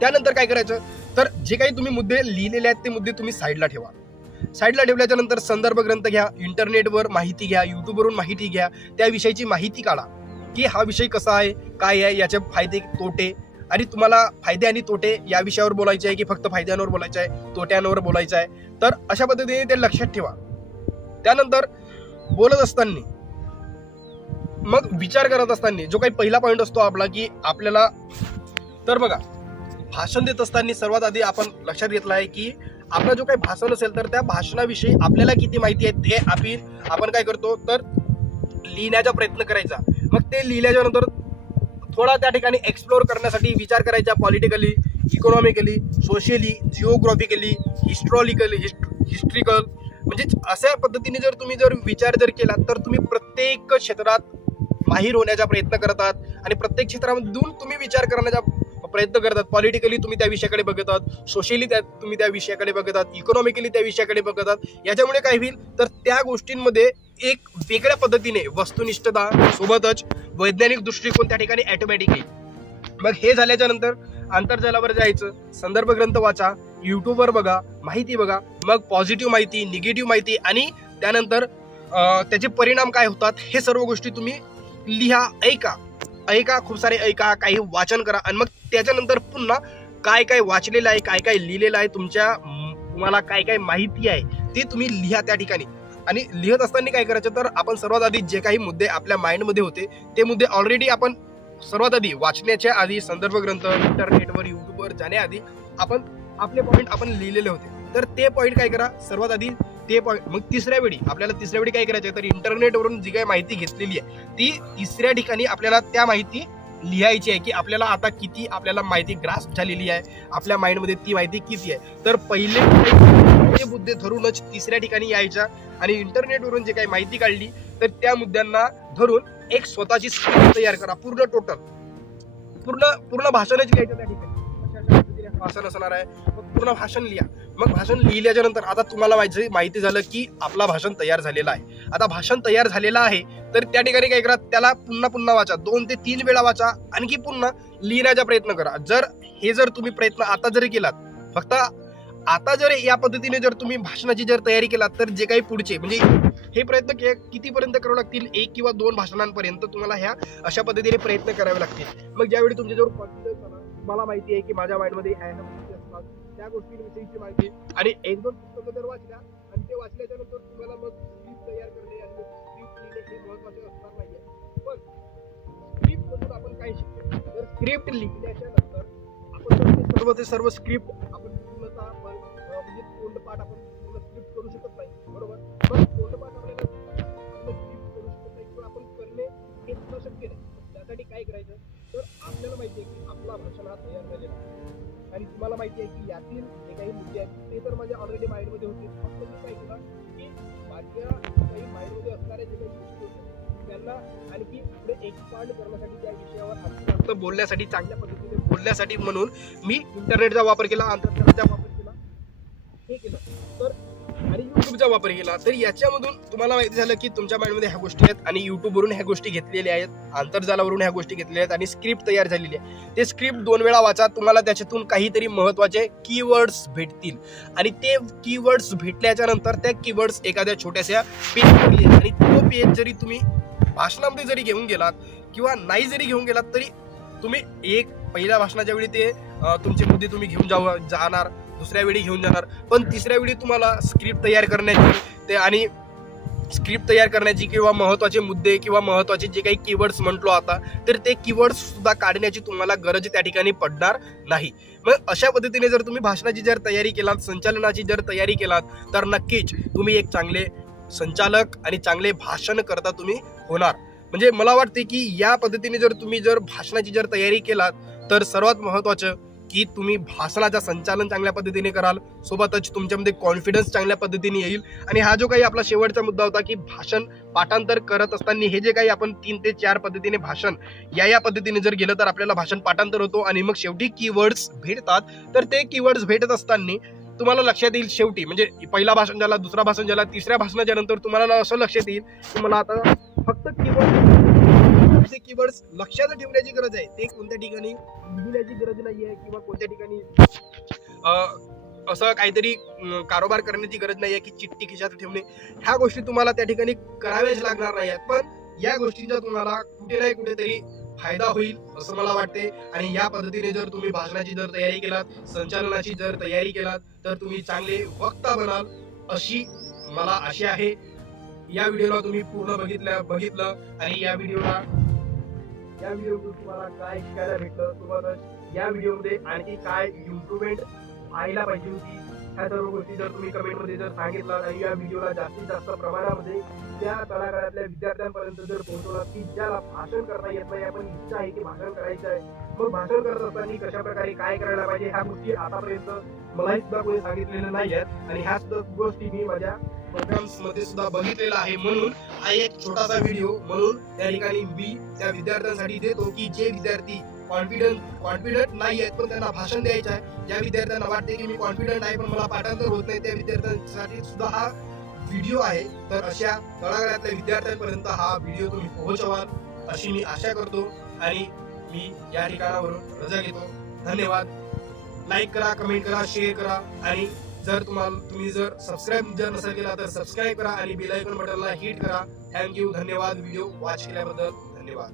त्यानंतर काय करायचं तर जे काही तुम्ही मुद्दे लिहिलेले आहेत ते मुद्दे तुम्ही साईडला ठेवा. साईडला ठेवल्याच्या नंतर संदर्भ ग्रंथ घ्या, इंटरनेटवर माहिती घ्या, युट्यूबवरून माहिती घ्या, त्या विषयीची माहिती काढा की हा विषय कसा आहे, काय आहे, याचे फायदे तोटे, आणि तुम्हाला फायदे आणि तोटे या विषयावर बोलायचे आहे की फक्त फायद्यांवर बोलायचं आहे, तोट्यांवर बोलायचं आहे. तर अशा पद्धतीने ते लक्षात ठेवा. त्यानंतर बोलत असताना मग विचार करत असताना जो काही पहिला पॉईंट असतो आपला की आपल्याला, तर बघा भाषण देत असताना सर्वात आधी आपण लक्षात घेतलं आहे की आपला जो काही भाषण असेल तर त्या भाषणाविषयी आपल्याला किती माहिती आहे ते आपण काय करतो तर लिहिण्याचा प्रयत्न करायचा. मग ते लिहिल्याच्या नंतर थोडा त्या ठिकाणी एक्सप्लोर करण्यासाठी विचार करायचा, politically, economically, socially, geographically, historical, म्हणजे अशा पद्धतीने जर तुम्ही विचार केला तर तुम्ही प्रत्येक क्षेत्रात माहीर होण्याचा प्रयत्न करतात आणि प्रत्येक क्षेत्रामधून तुम्ही विचार करण्याचा प्रयत्न करतात. पॉलिटिकली तुम्ही त्या विषयाकडे बघतात, सोशली तुम्ही त्या विषयाकडे बघतात, इकॉनॉमिकली त्या विषयाकडे बघतात. याच्यामुळे काय होईल तर त्या गोष्टींमध्ये एक वेगळ्या पद्धतीने वस्तुनिष्ठता सोबतच वैज्ञानिक दृष्टिकोन त्या ठिकाणी ऑटोमॅटिक येईल. मग हे झाल्याच्या नंतर आंतरजालावर जायचं, संदर्भ ग्रंथ वाचा, युट्यूबवर बघा, माहिती बघा, मग पॉझिटिव्ह माहिती, निगेटिव्ह माहिती, आणि त्यानंतर त्याचे परिणाम काय होतात हे सर्व गोष्टी तुम्ही लिहा, ऐका, खूप सारे ऐका, काही वाचन करा. आणि मग त्याच्यानंतर पुन्हा काय काय वाचलेलं आहे, काय काय लिहिलेलं आहे, तुम्हाला काय काय माहिती आहे ते तुम्ही लिहा त्या ठिकाणी. आणि लिहत असताना काय करायचं तर आपण सर्वात आधी जे काही मुद्दे आपल्या माइंडमध्ये होते ते मुद्दे ऑलरेडी आपण सर्वात आधी वाचण्याच्या आधी संदर्भ ग्रंथ, इंटरनेटवर, युट्यूबवर जाण्याआधी आपण आपले पॉईंट आपण लिहिलेले होते. तर ते पॉईंट काय करा सर्वात आधी ते पॉईंट. मग तिसऱ्या वेळी काय करायचं तर इंटरनेटवरून जी काही माहिती घेतलेली आहे ती तिसऱ्या ठिकाणी आपल्याला त्या माहिती लिहायची आहे की आपल्याला आता किती आपल्याला माहिती ग्रास्प झालेली आहे, आपल्या माइंडमध्ये ती माहिती किती आहे. तर पहिले मुद्दे धरूनच तिसऱ्या ठिकाणी यायच्या आणि इंटरनेटवरून जे काही माहिती काढली तर त्या मुद्द्यांना धरून एक स्वतःची स्क्रिप्ट तयार करा, पूर्ण भाषणच लिहायचं त्या ठिकाणी. भाषण असणार आहे. मग पूर्ण भाषण लिहा. मग भाषण लिहिल्याच्या नंतर आता तुम्हाला माहिती झालं की आपला भाषण तयार झालेला आहे. आता भाषण तयार झालेलं आहे तर त्या ठिकाणी काय करा, त्याला पुन्हा वाचा, 2 ते 3 वेळा वाचा, आणखी पुन्हा लिहिण्याचा प्रयत्न करा. जर तुम्ही प्रयत्न आता जरी केलात, फक्त आता जर या पद्धतीने जर तुम्ही भाषणाची जर तयारी केलात तर जे काही पुढचे म्हणजे हे प्रयत्न कितीपर्यंत करावे लागतील, 1 किंवा 2 भाषणांपर्यंत तुम्हाला ह्या अशा पद्धतीने प्रयत्न करावे लागतील. मग ज्यावेळी तुमच्याजवळ कॉन्फिडन्स आला, तुम्हाला माहिती आहे की माझ्या माइंडमध्ये ह्या गोष्टी असतात, त्या गोष्टींविषयीची माहिती आणि 1-2 पुस्तकं जर वाचल्या आणि ते वाचल्याच्या नंतर तुम्हाला मग स्क्रिप्ट तयार करणे आणि स्क्रिप्ट लिहिणे हे महत्त्वाचे असणार नाहीये. पण स्क्रिप्ट मधून आपण काय शिकतो, तर स्क्रिप्ट लिहिल्याच्या नंतर आपण सर्व स्क्रिप्ट आपण पूर्णतः म्हणजे तोंडपाठ आपण पूर्ण स्क्रिप्ट करू शकत नाही, बरोबर. पण तोंडपाठ आपल्याला पूर्ण स्क्रिप्ट करू शकत नाही किंवा आपण करणे हे सुद्धा शक्य नाही. त्यासाठी काय करायचं, तर आपल्याला माहिती आहे की आपला भाषण हा तयार झालेला आहे आणि तुम्हाला माहिती आहे की यातील जे काही मुद्दे आहेत ते तर माझ्या ऑलरेडी माइंडमध्ये होते. फक्त मी काय केलं की माझ्या काही माइंडमध्ये असणाऱ्या जे काही गोष्टी होत्या त्यांना आणखी पुढे एक्सपांड करण्यासाठी त्या विषयावर बोलण्यासाठी, चांगल्या पद्धतीने बोलण्यासाठी म्हणून मी इंटरनेटचा वापर केला, आंतरजालाचा वापर केला, हे केलं तर आणि युट्यूबचा वापर केला. तर याच्यामधून तुम्हाला माहिती झालं की तुमच्या माइंडमध्ये ह्या गोष्टी आहेत आणि युट्यूबवरून ह्या गोष्टी घेतलेल्या आहेत, आंतरजालावरून ह्या गोष्टी घेतलेल्या आहेत आणि स्क्रिप्ट तयार झालेली आहे. ते स्क्रिप्ट 2 वेळा वाचा, तुम्हाला त्याच्यातून काहीतरी महत्त्वाचे कीवर्ड्स भेटतील आणि ते कीवर्ड्स भेटल्याच्या नंतर त्या कीवर्ड्स एखाद्या छोट्याशा पेजवर लिहा आणि तो पेज जरी तुम्ही भाषणामध्ये जरी घेऊन गेलात किंवा नाही जरी घेऊन गेलात तरी तुम्ही पहिल्या भाषणाच्या वेळी ते तुमचे मुद्दे तुम्ही घेऊन जाणार, दुसऱ्या वेळी घेऊन जाणार, पण तिसऱ्या वेळी तुम्हाला स्क्रिप्ट तयार करण्याची किंवा महत्त्वाचे मुद्दे किंवा महत्त्वाचे जे काही कीवर्ड्स म्हटलो आता तर ते कीवर्ड्स सुद्धा काढण्याची तुम्हाला गरज त्या ठिकाणी पडणार नाही. मग अशा पद्धतीने जर तुम्ही भाषणाची जर तयारी केलात, संचालनाची जर तयारी केलात तर नक्कीच तुम्ही एक चांगले संचालक आणि चांगले भाषणकर्ता तुम्ही होणार. म्हणजे मला वाटते की या पद्धतीने जर तुम्ही भाषणाची जर तयारी केलात तर सर्वात महत्त्वाचं की तुम्ही भाषणाचं संचालन चांगल्या पद्धतीने कराल, सोबतच तुमच्यामध्ये कॉन्फिडन्स चांगल्या पद्धतीने येईल. आणि हा जो काही आपला शेवटचा मुद्दा होता की भाषण पाठांतर करत असताना हे जे काही आपण 3 ते 4 पद्धतीने भाषण या पद्धतीने जर गेलं तर आपल्याला भाषण पाठांतर होतो आणि मग शेवटी कीवर्ड्स भेटतात. तर ते कीवर्ड्स भेटत असताना तुम्हाला लक्षात येईल शेवटी म्हणजे पहिला भाषण झाला, दुसरा भाषण झाला, तिसऱ्या भाषणाच्या नंतर तुम्हाला असं लक्षात येईल की मला आता फक्त कीवर्ड्स लक्षात ठेवण्याची गरज आहे. ते कोणत्या ठिकाणी लिहिण्याची गरज नाहीये किंवा कोणत्या ठिकाणी असं काहीतरी कारोबार करण्याची गरज नाहीये की चिठ्ठी खिशात ठेवणे. ह्या गोष्टी तुम्हाला त्या ठिकाणी कराव्याच लागणार नाही आहेत, पण या गोष्टींचा तुम्हाला कुठे नाही कुठेतरी फायदा होईल असं मला वाटते. आणि या पद्धतीने जर तुम्ही भाषणाची जर तयारी केलात, संचालनाची जर तयारी केलात तर तुम्ही चांगले वक्ता बनाल अशी मला आशा आहे. या व्हिडिओला तुम्ही पूर्ण बघितलं आणि या व्हिडिओतून तुम्हाला काय शिकायला भेटलं, तुम्हाला या व्हिडिओमध्ये आणखी काय इम्प्रूव्हमेंट व्हायला पाहिजे होती, ह्या सर्व गोष्टी जर तुम्ही कमेंटमध्ये जर सांगितला आणि या व्हिडिओला जास्तीत जास्त प्रमाणामध्ये त्या तळागाळातल्या विद्यार्थ्यांपर्यंत जर पोहोचवला की ज्याला भाषण करता येत नाही, आपण इच्छा आहे की भाषण करायचं आहे, मग भाषण करत असताना कशा प्रकारे काय करायला पाहिजे ह्या गोष्टी आतापर्यंत मलाही सुद्धा कोणी सांगितलेल्या नाही आहेत आणि ह्या सुद्धा गोष्टी मी माझ्या प्रोग्राम्स मध्ये सुद्धा बघितलेला आहे. म्हणून हा एक छोटासा व्हिडिओ म्हणून त्या ठिकाणी मी त्या विद्यार्थ्यांसाठी देतो की जे विद्यार्थी कॉन्फिडंट नाही आहेत पण त्यांना भाषण द्यायचं आहे, ज्या विद्यार्थ्यांना वाटते की मी कॉन्फिडंट आहे पण मला पाठांतर होत नाही, त्या विद्यार्थ्यांसाठी सुद्धा हा व्हिडिओ आहे. तर अशा तळागाळातल्या विद्यार्थ्यांपर्यंत हा व्हिडिओ तुम्ही पोहोचवाल अशी मी आशा करतो आणि मी या ठिकाणावरून रजा घेतो. धन्यवाद. लाईक करा, कमेंट करा, शेअर करा आणि तुम्ही जर सबस्क्राईब जर नसेल केला तर सबस्क्राईब करा आणि बेल आयकॉन बटनला हिट करा. थँक्यू, धन्यवाद. व्हिडिओ वॉच केल्याबद्दल धन्यवाद.